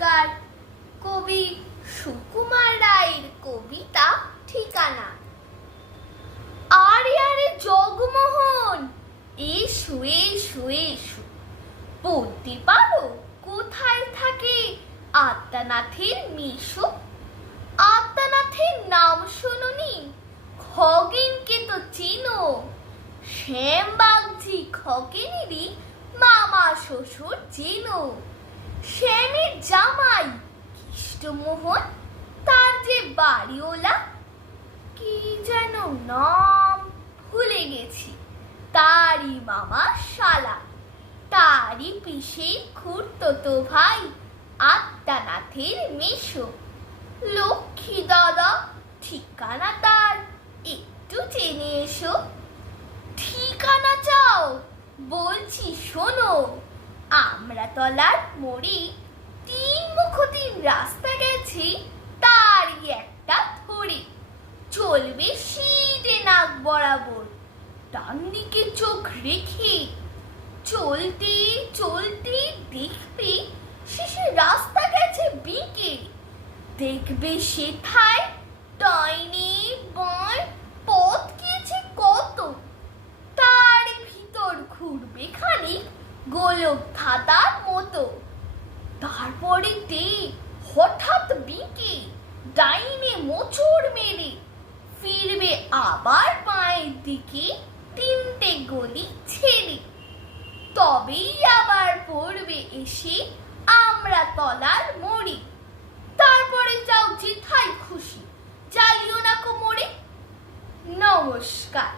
নমস্কার। কবি সুকুমার রায়ের কবিতা ঠিকানা। আরে আরে জগমোহন, এসো এসো এসো, বলতে পারো কোথায় থাকে আদ্যানাথের মেশো? আদ্যানাথের নাম শোনোনি? খগেনকে তো চেনো, শ্যামবাগজি খগেনেরই মামা শ্বশুর চেনো। শ্যামের জামাই কৃষ্ণমোহন, তার যে বাড়িওলা, কি যেন নাম ভুলে গেছি, তারই মামা শালা, তারই পিসে খুড়তো ভাই আদ্যানাথের মেশো। লক্ষ্মী দাদা ঠিকানা তার, একটু জেনে এসো। ঠিকানা চাও? বলছি শোনো, আমরা তলার মোড়ে 3 মুখতির রাস্তা গেছে, তারই একটা ধরে চলবে সিধে নাক বরাবর, ডান দিকে চোখ রেখে চলতে চলতে দেখবে শেষে রাস্তা গেছে বেঁকে। দেখবে সেথায় ডাইনে বাঁয় পথ গিয়েছে কত, তার ভিতর ঘুরবে খানিক গোলক ধাঁধার মতো। তারপরে হঠাৎ বিঁকে ডাইনে মোচড় মেরে ফিরবে আবার বাঁয়ের দিকে 3টে গলি ছেড়ে। তবেই আবার পড়বে এসে আমরা তলার মোড়ে। তারপরে যাও যেথায় খুশি, চালিও না কোমরে। নমস্কার।